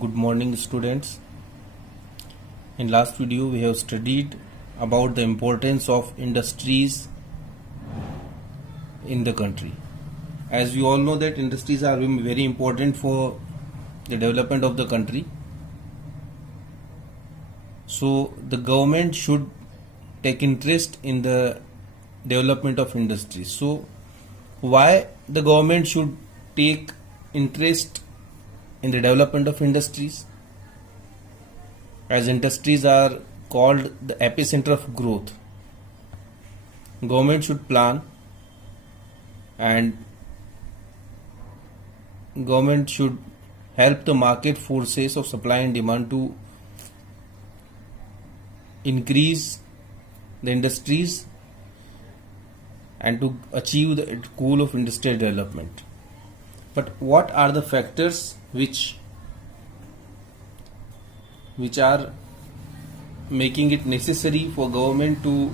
Good morning, students. In last video we have studied about the importance of industries in the country. As we all know that industries are very important for the development of the country. So the government should take interest in the development of industries. So why the government should take interest in the development of industries? As industries are called the epicenter of growth, government should plan and government should help the market forces of supply and demand to increase the industries and to achieve the goal of industrial development. But what are the factors which are making it necessary for government to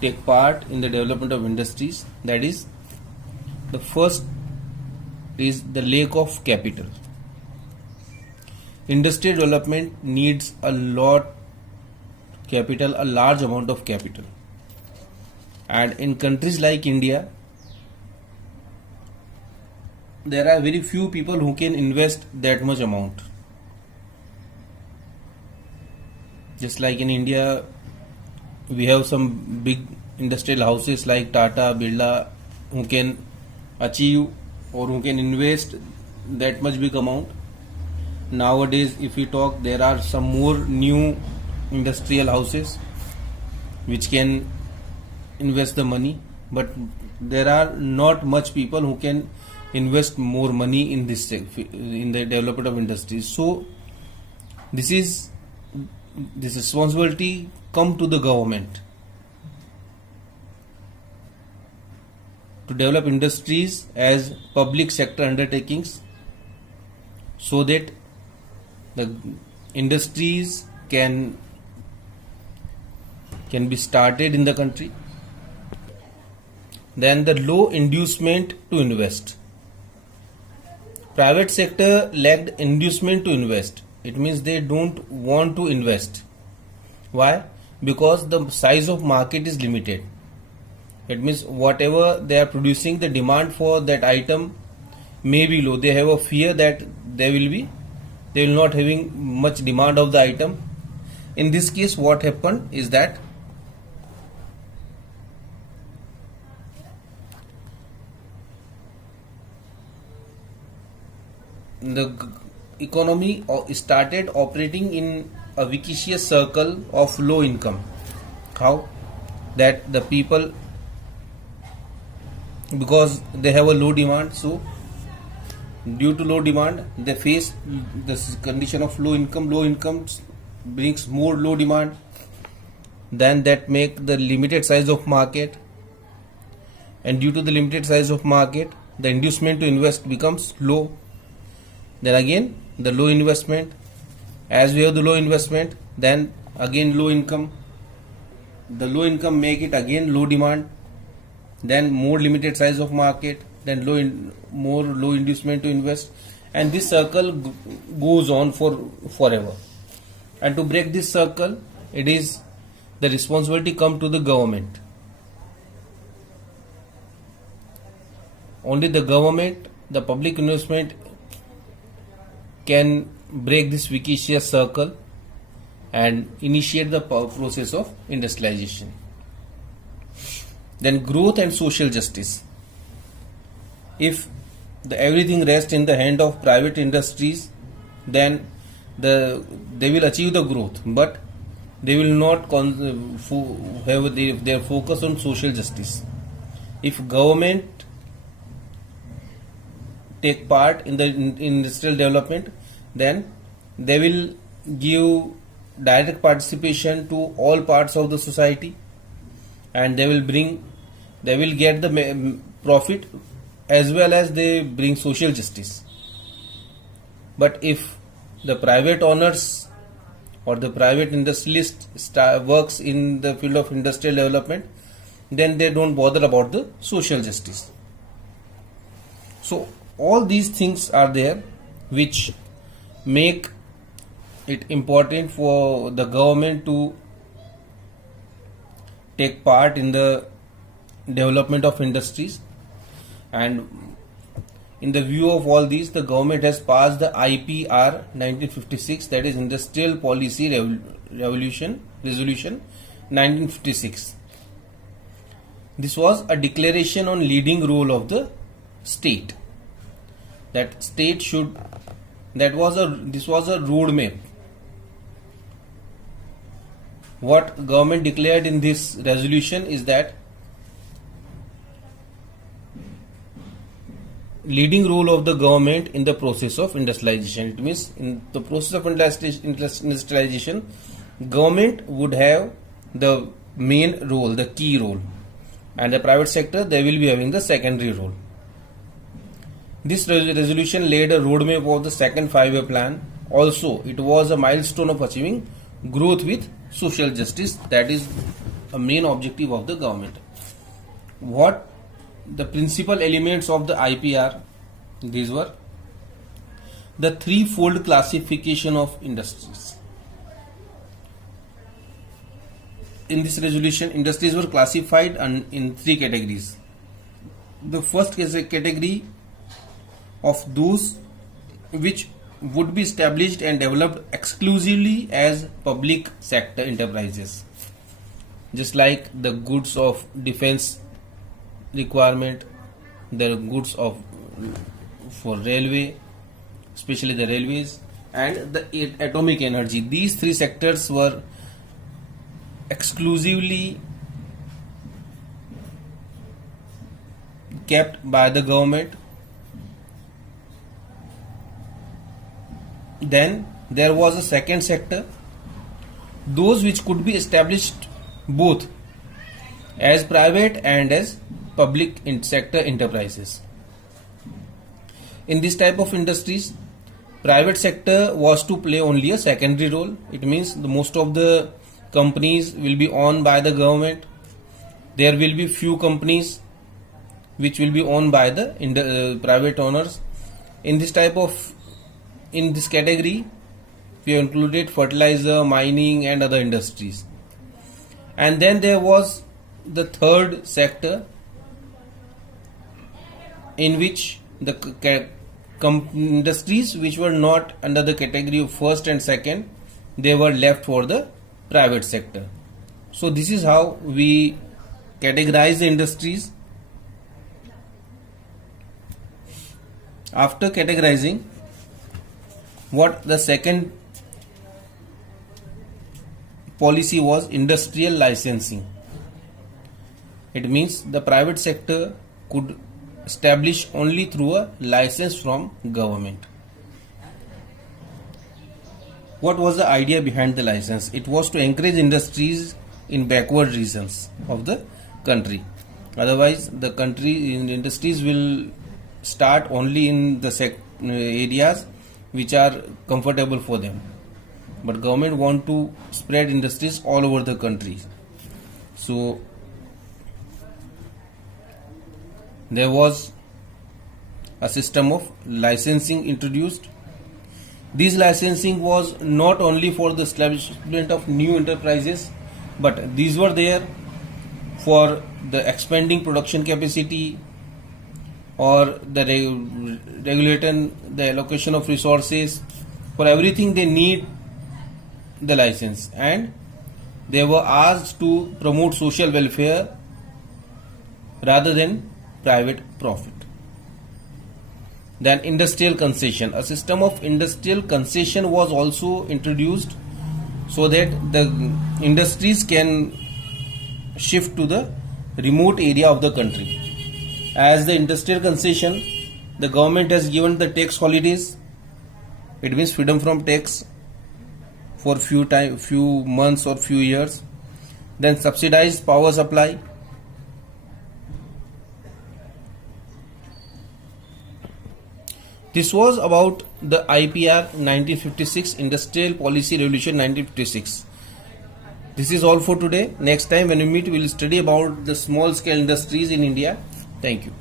take part in the development of industries? That is, the first is the lack of capital. Industrial development needs a large amount of capital, and in countries like India there are very few people who can invest that much amount. Just like in India, we have some big industrial houses like Tata, Birla, who can achieve or who can invest that much big amount. Nowadays, if we talk, there are some more new industrial houses which can invest the money, but there are not much people who can invest more money in this in the development of industries. So this responsibility come to the government to develop industries as public sector undertakings, so that the industries can be started in the country. Then the low inducement to invest. Private sector lacked inducement to invest. It means they don't want to invest. Why? Because the size of market is limited. It means whatever they are producing, the demand for that item may be low. They have a fear that they will not having much demand of the item. In this case, what happened is that the economy started operating in a vicious circle of low income. How? That the people, because they have a low demand, so due to low demand they face this condition of low income. Low income brings more low demand, then that make the limited size of market, and due to the limited size of market, the inducement to invest becomes low. Then again the low investment. As we have the low investment, then again low income. The low income make it again low demand, then more limited size of market, then more low inducement to invest, and this circle goes on forever. And to break this circle, it is the responsibility come to the government. Only the government, the public investment, can break this vicious circle and initiate the process of industrialization. Then growth and social justice. If everything rests in the hand of private industries, then they will achieve the growth, but they will not have their focus on social justice. If government take part in the industrial development, then they will give direct participation to all parts of the society, and they will get the profit as well as they bring social justice. But if the private owners or the private industrialist works in the field of industrial development, then they don't bother about the social justice. So all these things are there which make it important for the government to take part in the development of industries, and in the view of all these, the government has passed the IPR 1956, that is Industrial Policy Resolution 1956. This was a declaration on leading role of the state. That state should, this was a roadmap. What government declared in this resolution is that leading role of the government in the process of industrialization. It means in the process of industrialization, government would have the main role, the key role, and the private sector, they will be having the secondary role. This resolution laid a roadmap of the second 5-year plan. Also, it was a milestone of achieving growth with social justice. That is a main objective of the government. What the principal elements of the IPR, these were the threefold classification of industries. In this resolution, industries were classified in 3 categories. The first is a category of those which would be established and developed exclusively as public sector enterprises, just like the goods of defense requirement, the goods of for railway, especially the railways, and the atomic energy. These 3 sectors were exclusively kept by the government. Then there was a second sector, those which could be established both as private and as public sector enterprises. In this type of industries, private sector was to play only a secondary role. It means most of the companies will be owned by the government. There will be few companies which will be owned by the private owners. In this category, we have included fertilizer, mining, and other industries. And then there was the third sector, in which the industries which were not under the category of first and second, they were left for the private sector. So this is how we categorize the industries. After categorizing, what the second policy was industrial licensing. It means the private sector could establish only through a license from government. What was the idea behind the license? It was to encourage industries in backward regions of the country. Otherwise, the industries will start only in the areas which are comfortable for them. But government want to spread industries all over the country. So there was a system of licensing introduced. This licensing was not only for the establishment of new enterprises, but these were there for the expanding production capacity, or the regulating the allocation of resources. For everything they need the license, and they were asked to promote social welfare rather than private profit. Then industrial concession. A system of industrial concession was also introduced so that the industries can shift to the remote area of the country. As the industrial concession, the government has given the tax holidays. It means freedom from tax for few months or few years. Then subsidized power supply. This was about the IPR 1956, Industrial Policy Resolution 1956. This is all for today. Next time when we meet, we will study about the small scale industries in India. Thank you.